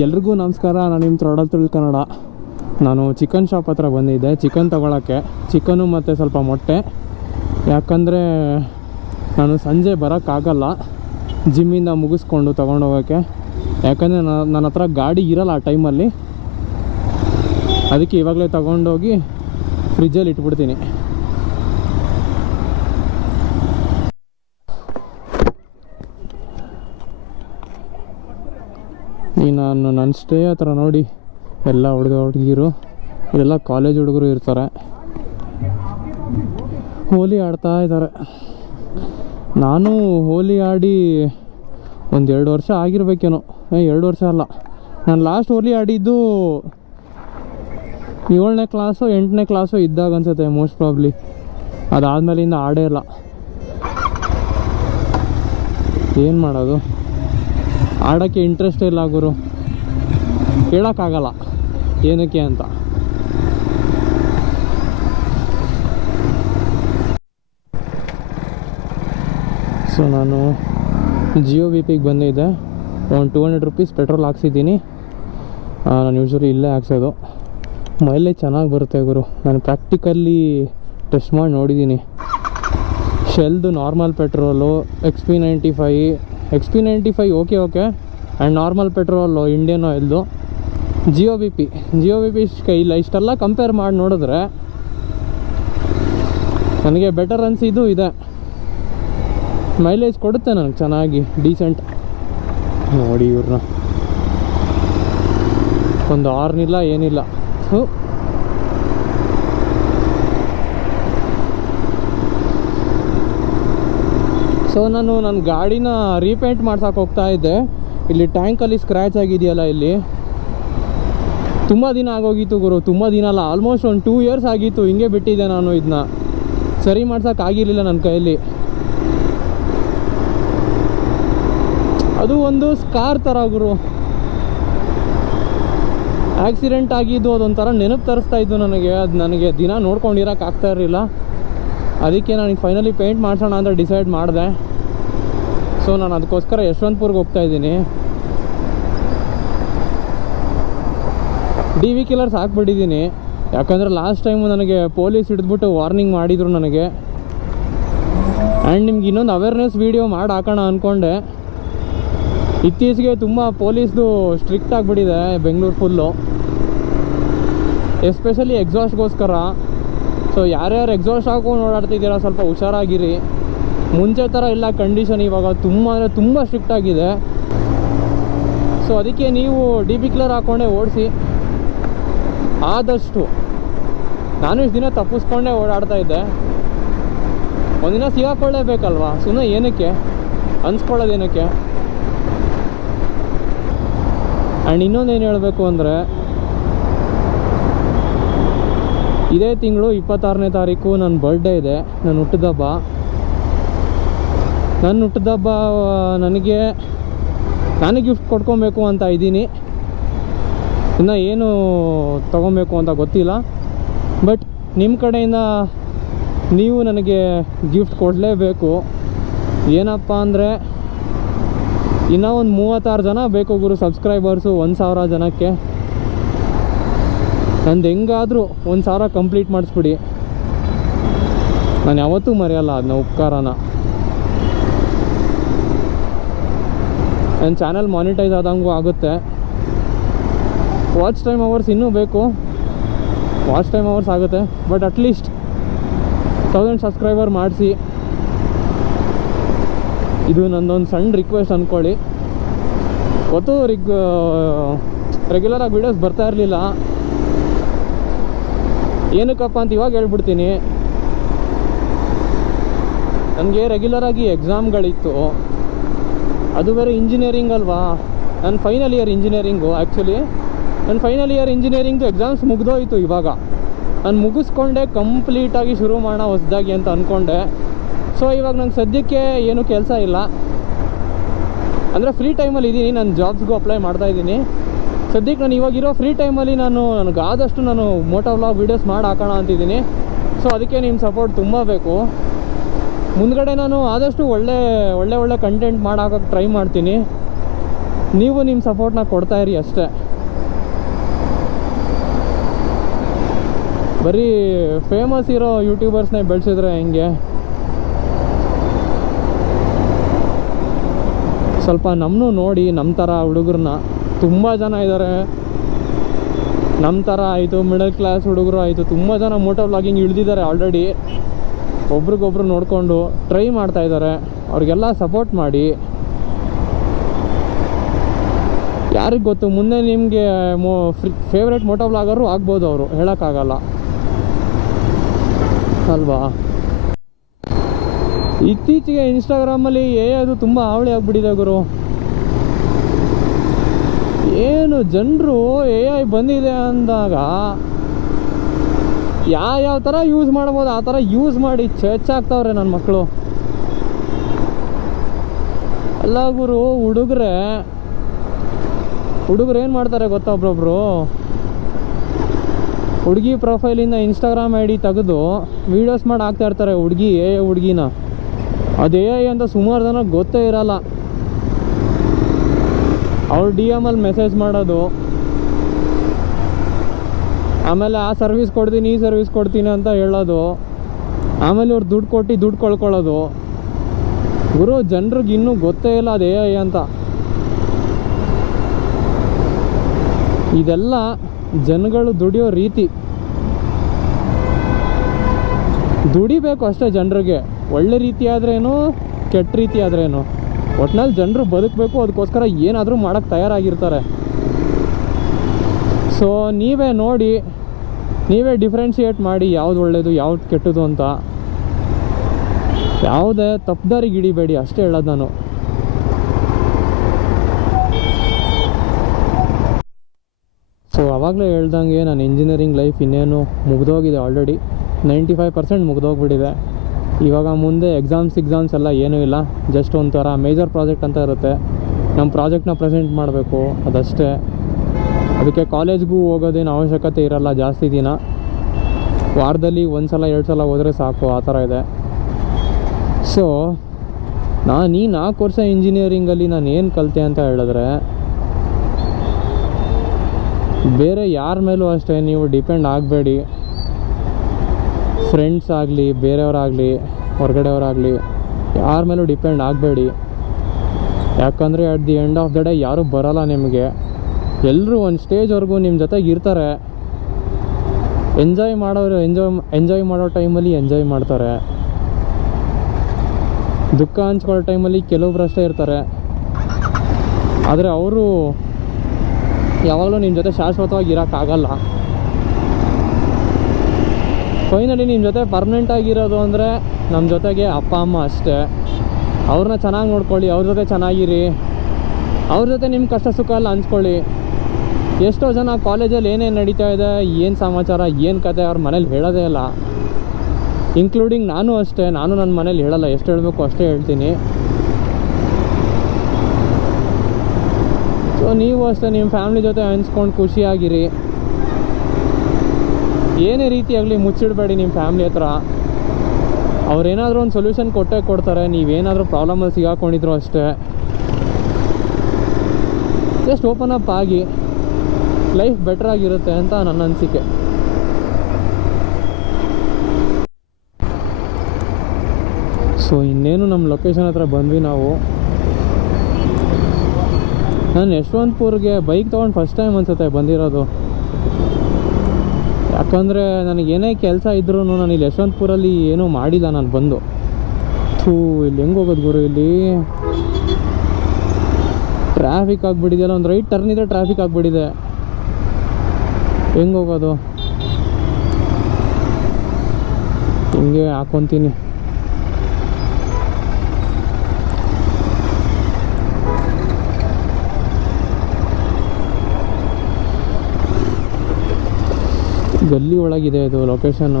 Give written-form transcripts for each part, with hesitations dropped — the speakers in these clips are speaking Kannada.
ಎಲ್ರಿಗೂ ನಮಸ್ಕಾರ. ನಾನು ನಿಮ್ಮ ಥ್ರೋಡಲ್ ಕನ್ನಡ. ನಾನು ಚಿಕನ್ ಶಾಪ್ ಹತ್ರ ಬಂದಿದ್ದೆ ಚಿಕನ್ ತೊಗೊಳಕ್ಕೆ. ಚಿಕನ್ನು ಮತ್ತು ಸ್ವಲ್ಪ ಮೊಟ್ಟೆ. ಯಾಕಂದರೆ ನಾನು ಸಂಜೆ ಬರೋಕ್ಕಾಗಲ್ಲ ಜಿಮ್ಮಿಂದ ಮುಗಿಸ್ಕೊಂಡು ತೊಗೊಂಡೋಗೋಕ್ಕೆ. ಯಾಕಂದರೆ ನನ್ನ ಹತ್ರ ಗಾಡಿ ಇರಲ್ಲ ಆ ಟೈಮಲ್ಲಿ. ಅದಕ್ಕೆ ಇವಾಗಲೇ ತೊಗೊಂಡೋಗಿ ಫ್ರಿಜ್ಜಲ್ಲಿ ಇಟ್ಬಿಡ್ತೀನಿ. ನಾನು ನನ್ನ ಸ್ಟೇ ಹತ್ರ ನೋಡಿ ಎಲ್ಲ ಹುಡುಗಿರು, ಇದೆಲ್ಲ ಕಾಲೇಜ್ ಹುಡುಗರು ಇರ್ತಾರೆ, ಹೋಲಿ ಆಡ್ತಾ ಇದ್ದಾರೆ. ನಾನು ಹೋಲಿ ಆಡಿ ಒಂದು 2 ವರ್ಷ ಆಗಿರ್ಬೇಕೇನೋ. 2 ವರ್ಷ ಅಲ್ಲ, ನಾನು ಲಾಸ್ಟ್ ಹೋಲಿ ಆಡಿದ್ದು 7ನೇ ಕ್ಲಾಸು 8ನೇ ಕ್ಲಾಸು ಇದ್ದಾಗ ಅನ್ಸುತ್ತೆ ಮೋಸ್ಟ್ ಪ್ರಾಬ್ಲಿ. ಅದಾದಮೇಲಿಂದ ಆಡೇ ಇಲ್ಲ. ಏನು ಮಾಡೋದು, ಆಡೋಕ್ಕೆ ಇಂಟ್ರೆಸ್ಟ್ ಇಲ್ಲ ಗುರು. ಹೇಳೋಕ್ಕಾಗಲ್ಲ ಏನಕ್ಕೆ ಅಂತ. ಸೊ ನಾನು ಜಿಯೋ ವಿ ಪಿಗೆ ಬಂದಿದ್ದೆ. ಒಂದು 200 ರೂಪೀಸ್ ಪೆಟ್ರೋಲ್ ಹಾಕ್ಸಿದ್ದೀನಿ. ನಾನು ಯೂಶ್ವಲಿ ಇಲ್ಲೇ ಹಾಕ್ಸೋದು. ಮೈಲೇಜ್ ಚೆನ್ನಾಗಿ ಬರುತ್ತೆ ಗುರು. ನಾನು ಪ್ರಾಕ್ಟಿಕಲ್ಲಿ ಟೆಸ್ಟ್ ಮಾಡಿ ನೋಡಿದ್ದೀನಿ. ಶೆಲ್ದು normal petrol XP95 okay and normal petrol Indian ಆಯಿಲ್ದು. ಜಿಯೋ ವಿ ಪಿ ಇಲ್ಲ. ಇಷ್ಟೆಲ್ಲ ಕಂಪೇರ್ ಮಾಡಿ ನೋಡಿದ್ರೆ ನನಗೆ ಬೆಟರ್ ಅನಿಸಿದ್ದು ಇದೆ. ಮೈಲೇಜ್ ಕೊಡುತ್ತೆ ನನಗೆ ಚೆನ್ನಾಗಿ, ಡೀಸೆಂಟ್. ನೋಡಿ ಇವ್ರನ್ನ, ಒಂದು ಆರ್ನಿಲ್ಲ ಏನಿಲ್ಲ. ಸೊ ನಾನು ನನ್ನ ಗಾಡಿನ ರೀಪೇಂಟ್ ಮಾಡ್ಸೋಕೆ ಹೋಗ್ತಾ ಇದ್ದೆ. ಇಲ್ಲಿ ಟ್ಯಾಂಕಲ್ಲಿ ಸ್ಕ್ರ್ಯಾಚ್ ಆಗಿದೆಯಲ್ಲ, ಇಲ್ಲಿ ತುಂಬ ದಿನ ಆಗೋಗಿತ್ತು ಗುರು. ತುಂಬ ದಿನ ಅಲ್ಲ, ಆಲ್ಮೋಸ್ಟ್ ಒಂದು 2 ಇಯರ್ಸ್ ಆಗಿತ್ತು. ಹಿಂಗೆ ಬಿಟ್ಟಿದ್ದೆ ನಾನು. ಇದನ್ನ ಸರಿ ಮಾಡ್ಸೋಕ್ಕಾಗಿರಲಿಲ್ಲ ನನ್ನ ಕೈಯಲ್ಲಿ. ಅದು ಒಂದು ಸ್ಕಾರ್ ಥರ ಗುರು. ಆಕ್ಸಿಡೆಂಟ್ ಆಗಿದ್ದು ಅದೊಂಥರ ನೆನಪು ತರಿಸ್ತಾ ಇದ್ದು ನನಗೆ. ಅದು ನನಗೆ ದಿನ ನೋಡ್ಕೊಂಡಿರೋಕೆ ಆಗ್ತಾ ಇರಲಿಲ್ಲ. ಅದಕ್ಕೆ ನನಗೆ ಫೈನಲಿ ಪೇಂಟ್ ಮಾಡಿಸೋಣ ಅಂತ ಡಿಸೈಡ್ ಮಾಡಿದೆ. ಸೊ ನಾನು ಅದಕ್ಕೋಸ್ಕರ ಯಶವಂತಪುರ್ಗೆ ಹೋಗ್ತಾ ಇದ್ದೀನಿ. DV ಕಿಲ್ಲರ್ಸ್ ಹಾಕ್ಬಿಟ್ಟಿದ್ದೀನಿ. ಯಾಕಂದರೆ ಲಾಸ್ಟ್ ಟೈಮು ನನಗೆ ಪೊಲೀಸ್ ಹಿಡಿದ್ಬಿಟ್ಟು ವಾರ್ನಿಂಗ್ ಮಾಡಿದರು ನನಗೆ. ಆ್ಯಂಡ್ ನಿಮ್ಗೆ ಇನ್ನೊಂದು ಅವೇರ್ನೆಸ್ ವೀಡಿಯೋ ಮಾಡಿ ಹಾಕೋಣ ಅಂದ್ಕೊಂಡೆ. ಇತ್ತೀಚೆಗೆ ತುಂಬ ಪೊಲೀಸ್ದು ಸ್ಟ್ರಿಕ್ಟ್ ಆಗಿಬಿಟ್ಟಿದೆ ಬೆಂಗಳೂರು ಫುಲ್ಲು, ಎಸ್ಪೆಷಲಿ ಎಕ್ಸಾಸ್ಟ್ಗೋಸ್ಕರ. ಸೊ ಯಾರ್ಯಾರು ಎಕ್ಸಾಸ್ಟ್ ಹಾಕೊಂಡು ಓಡಾಡ್ತಿದ್ದೀರಾ ಸ್ವಲ್ಪ ಹುಷಾರಾಗಿರಿ. ಮುಂಚೆ ಥರ ಇಲ್ಲ ಕಂಡೀಷನ್ ಇವಾಗ. ತುಂಬ ಅಂದರೆ ತುಂಬ ಸ್ಟ್ರಿಕ್ಟ್ ಆಗಿದೆ. ಸೊ ಅದಕ್ಕೆ ನೀವು DB ಕಿಲ್ಲರ್ ಹಾಕ್ಕೊಂಡೇ ಓಡಿಸಿ ಆದಷ್ಟು. ನಾನು ಇಷ್ಟು ದಿನ ತಪ್ಪಿಸ್ಕೊಂಡೇ ಓಡಾಡ್ತಾ ಇದ್ದೆ. ಒಂದಿನ ಸಿಗಾಕೊಳ್ಳೇಬೇಕಲ್ವಾ, ಸುಮ್ಮನೆ ಏನಕ್ಕೆ ಅನ್ಸ್ಕೊಳ್ಳೋದೇನಕ್ಕೆ. ಆ್ಯಂಡ್ ಇನ್ನೊಂದೇನು ಹೇಳಬೇಕು ಅಂದರೆ, ಇದೇ ತಿಂಗಳು 26ನೇ ತಾರೀಕು ನನ್ನ ಬರ್ಡೇ ಇದೆ, ನನ್ನ ಹುಟ್ಟಿದಬ್ಬ. ನನ್ನ ಹುಟ್ಟಿದಬ್ಬ ನನಗೆ ಗಿಫ್ಟ್ ಕೊಡ್ಕೊಬೇಕು ಅಂತ ಇದ್ದೀನಿ. ಇನ್ನು ಏನು ತೊಗೊಬೇಕು ಅಂತ ಗೊತ್ತಿಲ್ಲ. ಬಟ್ ನಿಮ್ಮ ಕಡೆಯಿಂದ ನೀವು ನನಗೆ ಗಿಫ್ಟ್ ಕೊಡಲೇಬೇಕು. ಏನಪ್ಪ ಅಂದರೆ, ಇನ್ನೂ ಒಂದು 36 ಜನ ಬೇಕು ಗುರು ಸಬ್ಸ್ಕ್ರೈಬರ್ಸು 1000 ಜನಕ್ಕೆ. ನಂದು ಹೆಂಗಾದರೂ 1000 ಕಂಪ್ಲೀಟ್ ಮಾಡಿಸ್ಬಿಡಿ. ನಾನು ಯಾವತ್ತೂ ಮರೆಯಲ್ಲ ಅದನ್ನ, ಉಪಕಾರನ. ನನ್ನ ಚಾನಲ್ ಮಾನಿಟೈಸ್ ಆದಂಗೂ ಆಗುತ್ತೆ. ವಾಚ್ ಟೈಮ್ ಅವರ್ಸ್ ಇನ್ನೂ ಬೇಕು. ವಾಚ್ ಟೈಮ್ ಅವರ್ಸ್ ಆಗುತ್ತೆ, ಬಟ್ ಅಟ್ಲೀಸ್ಟ್ 1000 ಸಬ್ಸ್ಕ್ರೈಬರ್ ಮಾಡಿಸಿ. ಇದು ನನ್ನೊಂದು ಸಣ್ಣ ರಿಕ್ವೆಸ್ಟ್ ಅಂದ್ಕೊಳ್ಳಿ. ಒತ್ತು ರೆಗ್ಯುಲರಾಗಿ ವೀಡಿಯೋಸ್ ಬರ್ತಾ ಇರಲಿಲ್ಲ. ಏನಕ್ಕಪ್ಪ ಅಂತ ಇವಾಗ ಹೇಳ್ಬಿಡ್ತೀನಿ. ನನಗೆ ರೆಗ್ಯುಲರಾಗಿ ಎಕ್ಸಾಮ್ಗಳಿತ್ತು. ಅದು ಬೇರೆ ಇಂಜಿನಿಯರಿಂಗ್ ಅಲ್ವಾ. ನನ್ನ ಫೈನಲ್ ಇಯರ್ ಇಂಜಿನಿಯರಿಂಗು. ಆ್ಯಕ್ಚುಲಿ ನನ್ನ ಫೈನಲ್ ಇಯರ್ ಇಂಜಿನಿಯರಿಂಗ್ದು ಎಕ್ಸಾಮ್ಸ್ ಮುಗಿದೋಯ್ತು. ಇವಾಗ ನಾನು ಮುಗಿಸ್ಕೊಂಡೆ ಕಂಪ್ಲೀಟಾಗಿ ಶುರು ಮಾಡೋಣ ಹೊಸದಾಗಿ ಅಂತ ಅಂದ್ಕೊಂಡೆ. ಸೊ ಇವಾಗ ನಂಗೆ ಸದ್ಯಕ್ಕೆ ಏನೂ ಕೆಲಸ ಇಲ್ಲ. ಅಂದರೆ ಫ್ರೀ ಟೈಮಲ್ಲಿ ಇದ್ದೀನಿ. ನಾನು ಜಾಬ್ಸ್ಗೂ ಅಪ್ಲೈ ಮಾಡ್ತಾಯಿದ್ದೀನಿ. ಸದ್ಯಕ್ಕೆ ನಾನು ಇವಾಗಿರೋ ಫ್ರೀ ಟೈಮಲ್ಲಿ ನನಗಾದಷ್ಟು ಮೋಟೋ ವ್ಲಾಗ್ ವೀಡಿಯೋಸ್ ಮಾಡಿ ಹಾಕೋಣ ಅಂತಿದ್ದೀನಿ. ಸೊ ಅದಕ್ಕೆ ನಿಮ್ಮ ಸಪೋರ್ಟ್ ತುಂಬ ಬೇಕು. ಮುಂದ್ಗಡೆ ನಾನು ಆದಷ್ಟು ಒಳ್ಳೆ ಕಂಟೆಂಟ್ ಮಾಡಿ ಹಾಕೋಕ್ಕೆ ಟ್ರೈ ಮಾಡ್ತೀನಿ. ನೀವು ನಿಮ್ಮ ಸಪೋರ್ಟ್ನ ಕೊಡ್ತಾಯಿರಿ ಅಷ್ಟೇ. ಬರೀ ಫೇಮಸ್ ಇರೋ ಯೂಟ್ಯೂಬರ್ಸ್ನೇ ಬೆಳೆಸಿದ್ರೆ ಹೆಂಗೆ? ಸ್ವಲ್ಪ ನಮ್ಮನ್ನು ನೋಡಿ, ನಮ್ಮ ಥರ ಹುಡುಗರನ್ನ ತುಂಬ ಜನ ಇದ್ದಾರೆ. ನಮ್ಮ ಥರ ಆಯಿತು, ಮಿಡಲ್ ಕ್ಲಾಸ್ ಹುಡುಗರು ಆಯಿತು, ತುಂಬ ಜನ ಮೋಟೋ ವ್ಲಾಗಿಂಗ್ ಇಳಿದಿದ್ದಾರೆ ಆಲ್ರೆಡಿ. ಒಬ್ರಿಗೊಬ್ರು ನೋಡಿಕೊಂಡು ಟ್ರೈ ಮಾಡ್ತಾಯಿದ್ದಾರೆ. ಅವ್ರಿಗೆಲ್ಲ ಸಪೋರ್ಟ್ ಮಾಡಿ. ಯಾರಿಗೆ ಗೊತ್ತು, ಮುಂದೆ ನಿಮಗೆ ಫೇವ್ರೇಟ್ ಮೋಟೋ ವ್ಲಾಗರು ಆಗ್ಬೋದು ಅವರು, ಹೇಳೋಕ್ಕಾಗಲ್ಲ ಅಲ್ವಾ? ಇತ್ತೀಚೆಗೆ ಇನ್ಸ್ಟಾಗ್ರಾಮಲ್ಲಿ ಅದು ತುಂಬ ಹಾವಳಿ ಆಗಿಬಿಟ್ಟಿದೆ ಗುರು. ಏನು ಜನರು AI ಬಂದಿದೆ ಅಂದಾಗ ಯಾವ ಥರ ಯೂಸ್ ಮಾಡ್ಬೋದು ಆ ಥರ ಯೂಸ್ ಮಾಡಿ ಚೆಚ್ಚಾಗ್ತಾವ್ರೆ ನನ್ನ ಮಕ್ಕಳು. ಅಲ್ಲ ಗುರು, ಹುಡುಗರು ಏನು ಮಾಡ್ತಾರೆ ಗೊತ್ತಾ? ಒಬ್ರೊಬ್ರು ಹುಡುಗಿ ಪ್ರೊಫೈಲಿಂದ ಇನ್ಸ್ಟಾಗ್ರಾಮ್ ID ತೆಗೆದು ವೀಡಿಯೋಸ್ ಮಾಡಿ ಹಾಕ್ತಾ ಇರ್ತಾರೆ. ಹುಡುಗಿನ ಅದು AI ಅಂತ ಸುಮಾರು ಜನ ಗೊತ್ತೇ ಇರಲ್ಲ. ಅವ್ರು DM ಅಲ್ಲಿ ಮೆಸೇಜ್ ಮಾಡೋದು, ಆಮೇಲೆ ಆ ಸರ್ವಿಸ್ ಕೊಡ್ತೀನಿ ಈ ಸರ್ವಿಸ್ ಕೊಡ್ತೀನಿ ಅಂತ ಹೇಳೋದು, ಆಮೇಲೆ ಇವ್ರು ದುಡ್ಡು ಕಳ್ಕೊಳ್ಳೋದು. ಗುರು, ಜನರಿಗೆ ಇನ್ನೂ ಗೊತ್ತೇ ಇಲ್ಲ ಅದು AI ಅಂತ. ಇದೆಲ್ಲ ಜನಗಳು ದುಡಿಯೋ ರೀತಿ. ದುಡಿಬೇಕು ಅಷ್ಟೇ ಜನರಿಗೆ, ಒಳ್ಳೆ ರೀತಿ ಆದ್ರೇನು ಕೆಟ್ಟ ರೀತಿ ಆದ್ರೇನು, ಒಟ್ನಲ್ಲಿ ಜನರು ಬದುಕಬೇಕು. ಅದಕ್ಕೋಸ್ಕರ ಏನಾದರೂ ಮಾಡೋಕ್ಕೆ ತಯಾರಾಗಿರ್ತಾರೆ. ಸೊ ನೀವೇ ನೋಡಿ, ನೀವೇ ಡಿಫ್ರೆನ್ಷಿಯೇಟ್ ಮಾಡಿ ಯಾವ್ದು ಒಳ್ಳೆಯದು ಯಾವ್ದು ಕೆಟ್ಟದು ಅಂತ. ಯಾವುದೇ ತಪ್ಪುದಾರಿಗೆ ಹಿಡಿಬೇಡಿ ಅಷ್ಟೇ ಹೇಳೋದು ನಾನು. ಸೊ ಆವಾಗಲೇ ಹೇಳ್ದಂಗೆ ನಾನು ಇಂಜಿನಿಯರಿಂಗ್ ಲೈಫ್ ಇನ್ನೇನು ಮುಗಿದೋಗಿದೆ. ಆಲ್ರೆಡಿ 95% ಮುಗಿದೋಗ್ಬಿಟ್ಟಿದೆ. ಇವಾಗ ಮುಂದೆ ಎಕ್ಸಾಮ್ಸ್ ಎಲ್ಲ ಏನೂ ಇಲ್ಲ. ಜಸ್ಟ್ ಒಂಥರ ಮೇಜರ್ ಪ್ರಾಜೆಕ್ಟ್ ಅಂತ ಇರುತ್ತೆ. ನಮ್ಮ ಪ್ರಾಜೆಕ್ಟ್ನ ಪ್ರೆಸೆಂಟ್ ಮಾಡಬೇಕು, ಅದಷ್ಟೇ. ಅದಕ್ಕೆ ಕಾಲೇಜ್ಗೂ ಹೋಗೋದೇನು ಅವಶ್ಯಕತೆ ಇರಲ್ಲ ಜಾಸ್ತಿ ದಿನ. ವಾರದಲ್ಲಿ 1 ಸಲ 2 ಸಲ ಹೋದರೆ ಸಾಕು, ಆ ಥರ ಇದೆ. ಸೊ ಈ 4 ವರ್ಷ ಇಂಜಿನಿಯರಿಂಗಲ್ಲಿ ನಾನು ಏನು ಕಲಿತೆ ಅಂತ ಹೇಳಿದ್ರೆ, ಬೇರೆ ಯಾರ ಮೇಲೂ ಅಷ್ಟೇ ನೀವು ಡಿಪೆಂಡ್ ಆಗಬೇಡಿ. ಫ್ರೆಂಡ್ಸ್ ಆಗಲಿ, ಬೇರೆಯವರಾಗಲಿ, ಹೊರಗಡೆಯವರಾಗಲಿ, ಯಾರ ಮೇಲೂ ಡಿಪೆಂಡ್ ಆಗಬೇಡಿ. ಯಾಕಂದರೆ at the end of the day ಯಾರೂ ಬರೋಲ್ಲ ನಿಮಗೆ. ಎಲ್ಲರೂ ಒಂದು ಸ್ಟೇಜ್ವರೆಗೂ ನಿಮ್ಮ ಜೊತೆಗೆ ಇರ್ತಾರೆ. ಎಂಜಾಯ್ ಮಾಡೋರು ಎಂಜಾಯ್ ಮಾಡೋ ಟೈಮಲ್ಲಿ ಎಂಜಾಯ್ ಮಾಡ್ತಾರೆ. ದುಃಖ ಹಂಚ್ಕೊಳ್ಳೋ ಟೈಮಲ್ಲಿ ಕೆಲವೊಬ್ರು ಅಷ್ಟೇ ಇರ್ತಾರೆ. ಆದರೆ ಅವರು ಯಾವಾಗಲೂ ನಿಮ್ಮ ಜೊತೆ ಶಾಶ್ವತವಾಗಿ ಇರೋಕ್ಕಾಗಲ್ಲ. ಫೈನಲಿ ನಿಮ್ಮ ಜೊತೆ ಪರ್ಮನೆಂಟಾಗಿರೋದು ಅಂದರೆ ನಮ್ಮ ಜೊತೆಗೆ ಅಪ್ಪ ಅಮ್ಮ ಅಷ್ಟೇ. ಅವ್ರನ್ನ ಚೆನ್ನಾಗಿ ನೋಡ್ಕೊಳ್ಳಿ, ಅವ್ರ ಜೊತೆ ಚೆನ್ನಾಗಿರಿ, ಅವ್ರ ಜೊತೆ ನಿಮ್ಮ ಕಷ್ಟ ಸುಖ ಎಲ್ಲ ಹಂಚ್ಕೊಳ್ಳಿ. ಎಷ್ಟೋ ಜನ ಕಾಲೇಜಲ್ಲಿ ಏನೇನು ನಡೀತಾ ಇದೆ, ಏನು ಸಮಾಚಾರ, ಏನು ಕತೆ ಅವ್ರ ಮನೇಲಿ ಹೇಳೋದೇ ಇಲ್ಲ. ಇನ್ಕ್ಲೂಡಿಂಗ್ ನಾನು ಅಷ್ಟೇ. ನಾನು ನನ್ನ ಮನೇಲಿ ಹೇಳಲ್ಲ, ಎಷ್ಟು ಹೇಳಬೇಕು ಅಷ್ಟೇ ಹೇಳ್ತೀನಿ. ಸೊ ನೀವು ಅಷ್ಟೇ ನಿಮ್ಮ ಫ್ಯಾಮ್ಲಿ ಜೊತೆ ಹಂಚ್ಕೊಂಡು ಖುಷಿಯಾಗಿರಿ. ಏನೇ ರೀತಿ ಆಗಲಿ ಮುಚ್ಚಿಡಬೇಡಿ ನಿಮ್ಮ ಫ್ಯಾಮ್ಲಿ ಹತ್ರ. ಅವ್ರೇನಾದರೂ ಒಂದು ಸೊಲ್ಯೂಷನ್ ಕೊಟ್ಟೇ ಕೊಡ್ತಾರೆ. ನೀವೇನಾದರೂ ಪ್ರಾಬ್ಲಮಲ್ಲಿ ಸಿಗಾಕೊಂಡಿದ್ರು ಅಷ್ಟೇ. ಜಸ್ಟ್ ಓಪನ್ ಅಪ್ ಆಗಿ, ಲೈಫ್ ಬೆಟ್ರಾಗಿರುತ್ತೆ ಅಂತ ನನ್ನ ಅನಿಸಿಕೆ. ಸೊ ಇನ್ನೇನು ನಮ್ಮ ಲೊಕೇಶನ್ ಹತ್ರ ಬಂದ್ವಿ ನಾವು. ನಾನು ಯಶವಂತಪುರ್ಗೆ ಬೈಕ್ ತೊಗೊಂಡು ಫಸ್ಟ್ ಟೈಮ್ ಅನ್ಸುತ್ತೆ ಬಂದಿರೋದು. ಯಾಕಂದರೆ ನನಗೇನೇ ಕೆಲಸ ಇದ್ರೂ ನಾನು ಇಲ್ಲಿ ಯಶವಂತಪುರಲ್ಲಿ ಏನೂ ಮಾಡಿಲ್ಲ. ನಾನು ಬಂದು ಇಲ್ಲಿ ಹೆಂಗೆ ಹೋಗೋದು ಗುರು? ಇಲ್ಲಿ ಟ್ರಾಫಿಕ್ ಆಗಿಬಿಟ್ಟಿದೆಯಲ್ಲ, ಒಂದು ರೈಟ್ ಟರ್ನ್ ಇದೆ, ಟ್ರಾಫಿಕ್ ಆಗಿಬಿಟ್ಟಿದೆ. ಹೆಂಗೆ ಹೋಗೋದು? ಹಿಂಗೆ ಹಾಕ್ಕೊತೀನಿ. ಗಲ್ಲಿ ಒಳಗಿದೆ ಇದು ಲೊಕೇಶನ್ನು.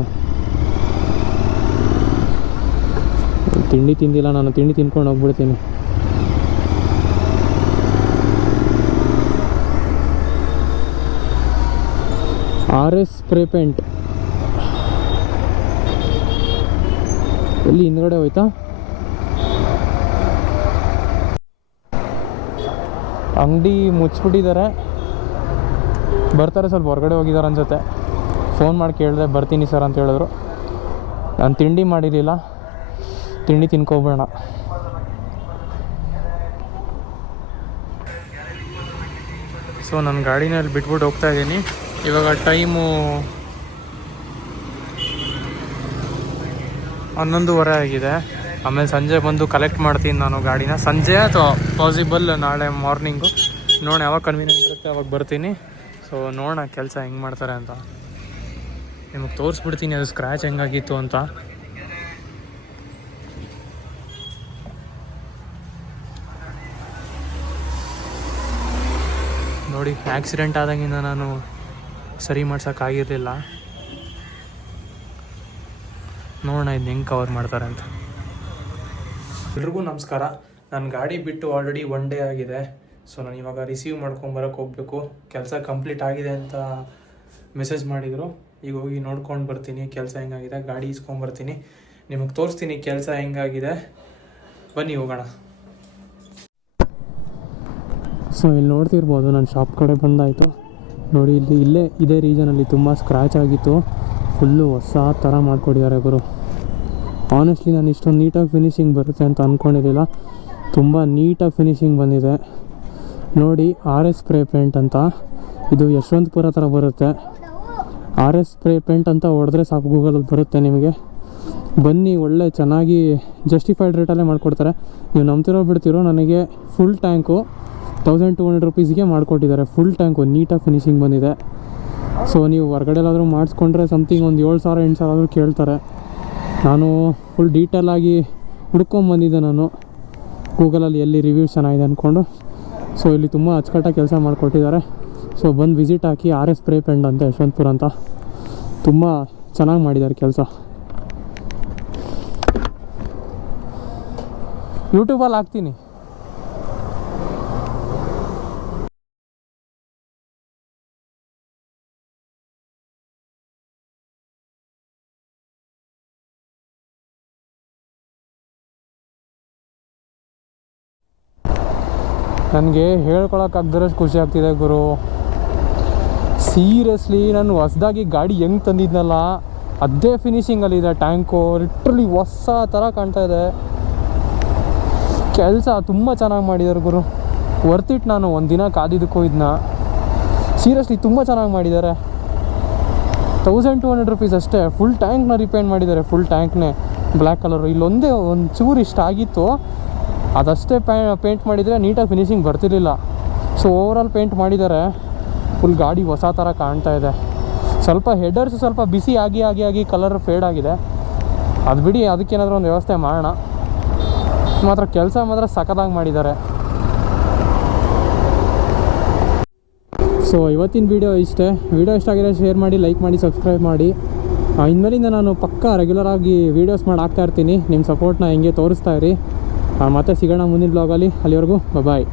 ತಿಂಡಿ ತಿಂದಿಲ್ಲ ನಾನು, ತಿಂಡಿ ತಿನ್ಕೊಂಡು ಹೋಗ್ಬಿಡ್ತೀನಿ. RS ಸ್ಪ್ರೇ ಪೇಂಟ್ ಎಲ್ಲಿ ಹಿಂದ್ಗಡೆ ಹೋಯ್ತಾ? ಅಂಗಡಿ ಮುಚ್ಚಿಬಿಟ್ಟಿದ್ದಾರೆ. ಬರ್ತಾರೆ, ಸ್ವಲ್ಪ ಹೊರಗಡೆ ಹೋಗಿದ್ದಾರೆ ಅನ್ಸುತ್ತೆ. ಫೋನ್ ಮಾಡಿ ಕೇಳಿದೆ, ಬರ್ತೀನಿ ಸರ್ ಅಂತ ಹೇಳಿದ್ರು. ನಾನು ತಿಂಡಿ ಮಾಡಿರಲಿಲ್ಲ, ತಿಂಡಿ ತಿನ್ಕೊಬೇಡ. ಸೊ ನನ್ನ ಗಾಡಿನಲ್ಲಿ ಬಿಟ್ಬಿಟ್ಟು ಹೋಗ್ತಾ ಇದ್ದೀನಿ. ಇವಾಗ ಟೈಮು 11:30 ಆಗಿದೆ. ಆಮೇಲೆ ಸಂಜೆ ಬಂದು ಕಲೆಕ್ಟ್ ಮಾಡ್ತೀನಿ ನಾನು ಗಾಡಿನ. ಸಂಜೆ ಅಥವಾ ಪಾಸಿಬಲ್ ನಾಳೆ ಮಾರ್ನಿಂಗು, ನೋಡೋಣ ಯಾವಾಗ ಕನ್ವೀನಿಯೆಂಟ್ ಇರುತ್ತೆ ಅವಾಗ ಬರ್ತೀನಿ. ಸೊ ನೋಡೋಣ ಕೆಲಸ ಹೆಂಗೆ ಮಾಡ್ತಾರೆ ಅಂತ ನಿಮಗೆ ತೋರಿಸ್ಬಿಡ್ತೀನಿ, ಅದು ಸ್ಕ್ರ್ಯಾಚ್ ಹೆಂಗಾಗಿತ್ತು ಅಂತ. ನೋಡಿ, ಆಕ್ಸಿಡೆಂಟ್ ಆದಾಗಿಂದ ನಾನು ಸರಿ ಮಾಡ್ಸೋಕ್ಕಾಗಿರಲಿಲ್ಲ. ನೋಡೋಣ ಇದು ಹೆಂಗೆ ಕವರ್ ಮಾಡ್ತಾರೆ ಅಂತ. ಎಲ್ರಿಗೂ ನಮಸ್ಕಾರ. ನನ್ನ ಗಾಡಿ ಬಿಟ್ಟು ಆಲ್ರೆಡಿ 1 ಡೇ ಆಗಿದೆ. ಸೊ ನಾನು ಇವಾಗ ರಿಸೀವ್ ಮಾಡ್ಕೊಂಬರೋಕ್ಕೆ ಹೋಗಬೇಕು. ಕೆಲಸ ಕಂಪ್ಲೀಟ್ ಆಗಿದೆ ಅಂತ ಮೆಸೇಜ್ ಮಾಡಿದರು. ಈಗ ಹೋಗಿ ನೋಡ್ಕೊಂಡು ಬರ್ತೀನಿ ಕೆಲಸ ಹೆಂಗಾಗಿದೆ, ಗಾಡಿ ಇಸ್ಕೊಂಬರ್ತೀನಿ, ನಿಮಗೆ ತೋರಿಸ್ತೀನಿ ಕೆಲಸ ಹೆಂಗಾಗಿದೆ. ಬನ್ನಿ ಹೋಗೋಣ. ಸೊ ಇಲ್ಲಿ ನೋಡ್ತಿರ್ಬೋದು, ನನ್ನ ಶಾಪ್ ಕಡೆ ಬಂದಾಯಿತು. ನೋಡಿ, ಇದೇ ರೀಜನಲ್ಲಿ ತುಂಬ ಸ್ಕ್ರ್ಯಾಚ್ ಆಗಿತ್ತು. ಫುಲ್ಲು ಹೊಸ ಥರ ಮಾಡಿಕೊಟ್ಟಿದ್ದಾರೆ ಗುರು. ಆನೆಸ್ಟ್ಲಿ ನಾನು ಇಷ್ಟೊಂದು ನೀಟಾಗಿ ಫಿನಿಶಿಂಗ್ ಬರುತ್ತೆ ಅಂತ ಅಂದ್ಕೊಂಡಿರಲಿಲ್ಲ. ತುಂಬ ನೀಟಾಗಿ ಫಿನಿಶಿಂಗ್ ಬಂದಿದೆ. ನೋಡಿ, RS ಸ್ಪ್ರೇ ಪೇಂಟ್ ಅಂತ, ಇದು ಯಶವಂತಪುರ ಥರ ಬರುತ್ತೆ. RS ಸ್ಪ್ರೇ ಪೇಂಟ್ ಅಂತ ಹೊಡೆದ್ರೆ ಸಾಕು, ಗೂಗಲಲ್ಲಿ ಬರುತ್ತೆ ನಿಮಗೆ. ಬನ್ನಿ, ಒಳ್ಳೆ ಚೆನ್ನಾಗಿ ಜಸ್ಟಿಫೈಡ್ ರೇಟಲ್ಲೇ ಮಾಡಿಕೊಡ್ತಾರೆ. ನೀವು ನಂಬ್ತಿರೋ ಬಿಡ್ತಿರೋ, ನನಗೆ ಫುಲ್ ಟ್ಯಾಂಕು 1200 ರೂಪೀಸ್ಗೆ ಮಾಡಿಕೊಟ್ಟಿದ್ದಾರೆ. ಫುಲ್ ಟ್ಯಾಂಕು ನೀಟಾಗಿ ಫಿನಿಶಿಂಗ್ ಬಂದಿದೆ. ಸೊ ನೀವು ಹೊರಗಡೆಲ್ಲಾದರೂ ಮಾಡಿಸ್ಕೊಂಡ್ರೆ ಸಮಥಿಂಗ್ ಒಂದು 7,000 8,000 ಆದರೂ ಕೇಳ್ತಾರೆ. ನಾನು ಫುಲ್ ಡೀಟೇಲಾಗಿ ಹುಡ್ಕೊಂಬಂದಿದ್ದೆ ನಾನು ಗೂಗಲಲ್ಲಿ, ಎಲ್ಲಿ ರಿವ್ಯೂಸ್ ಚೆನ್ನಾಗಿದೆ ಅಂದ್ಕೊಂಡು. ಸೊ ಇಲ್ಲಿ ತುಂಬ ಅಚ್ಚುಕಟ್ಟಾಗಿ ಕೆಲಸ ಮಾಡಿಕೊಟ್ಟಿದ್ದಾರೆ. ಸೊ ಬಂದು ವಿಸಿಟ್ ಹಾಕಿ. RS ಸ್ಪ್ರೇ ಪೇಂಟ್ ಅಂತ, ಯಶವಂತಪುರ ಅಂತ, ತುಂಬ ಚೆನ್ನಾಗಿ ಮಾಡಿದ್ದಾರೆ ಕೆಲಸ. ಯೂಟ್ಯೂಬಲ್ಲಿ ಹಾಕ್ತೀನಿ. ನನಗೆ ಹೇಳ್ಕೊಳಕ್ಕಾಗ್ದಿರೋಷ್ಟು ಖುಷಿ ಆಗ್ತಿದೆ ಗುರು. ಸೀರಿಯಸ್ಲಿ ನಾನು ಹೊಸ್ದಾಗಿ ಗಾಡಿ ಹೆಂಗೆ ತಂದಿದ್ನಲ್ಲ, ಅದೇ ಫಿನಿಶಿಂಗಲ್ಲಿದೆ. ಟ್ಯಾಂಕು ಲಿಟ್ರಲಿ ಹೊಸ ಥರ ಕಾಣ್ತಾ ಇದೆ. ಕೆಲಸ ತುಂಬ ಚೆನ್ನಾಗಿ ಮಾಡಿದ್ದಾರೆ ಗುರು. ವರ್ತಿಟ್. ನಾನು ಒಂದಿನ ಕಾದಿದ್ದಕ್ಕೂ ಇದನ್ನ ಸೀರಿಯಸ್ಲಿ ತುಂಬ ಚೆನ್ನಾಗಿ ಮಾಡಿದ್ದಾರೆ. 1200 ರೂಪೀಸ್ ಅಷ್ಟೇ. ಫುಲ್ ಟ್ಯಾಂಕ್ನ ರಿಪೇಂಟ್ ಮಾಡಿದ್ದಾರೆ, ಫುಲ್ ಟ್ಯಾಂಕ್ನೇ ಬ್ಲ್ಯಾಕ್ ಕಲರು. ಇಲ್ಲೊಂದೇ ಒಂದು ಚೂರು ಇಷ್ಟ ಆಗಿತ್ತು, ಅದಷ್ಟೇ ಪೇಂಟ್ ಮಾಡಿದರೆ ನೀಟಾಗಿ ಫಿನಿಶಿಂಗ್ ಬರ್ತಿರ್ಲಿಲ್ಲ. ಸೊ ಓವರಾಲ್ ಪೇಂಟ್ ಮಾಡಿದ್ದಾರೆ. ಫುಲ್ ಗಾಡಿ ಹೊಸ ಥರ ಕಾಣ್ತಾ ಇದೆ. ಸ್ವಲ್ಪ ಹೆಡರ್ಸ್ ಸ್ವಲ್ಪ ಬಿಸಿ ಆಗಿ ಕಲರ್ ಫೇಡ್ ಆಗಿದೆ. ಅದು ಬಿಡಿ, ಅದಕ್ಕೇನಾದರೂ ಒಂದು ವ್ಯವಸ್ಥೆ ಮಾಡೋಣ. ಮಾತ್ರ ಕೆಲಸ ಮಾತ್ರ ಸಖತ್ತಾಗಿ ಮಾಡಿದ್ದಾರೆ. ಸೊ ಇವತ್ತಿನ ವೀಡಿಯೋ ಇಷ್ಟೇ. ವೀಡಿಯೋ ಇಷ್ಟ ಆಗಿದೆ ಶೇರ್ ಮಾಡಿ, ಲೈಕ್ ಮಾಡಿ, ಸಬ್ಸ್ಕ್ರೈಬ್ ಮಾಡಿ. ಇನ್ಮೇಲಿಂದ ನಾನು ಪಕ್ಕಾ ರೆಗ್ಯುಲರಾಗಿ ವೀಡಿಯೋಸ್ ಮಾಡಿ ಹಾಕ್ತಾಯಿರ್ತೀನಿ. ನಿಮ್ಮ ಸಪೋರ್ಟ್ನ ಹಿಂಗೆ ತೋರಿಸ್ತಾ ಇರಿ. ಮತ್ತೆ ಸಿಗೋಣ ಮುಂದಿನ ಬ್ಲಾಗಲ್ಲಿ. ಅಲ್ಲಿವರೆಗೂ ಬಾಯ್.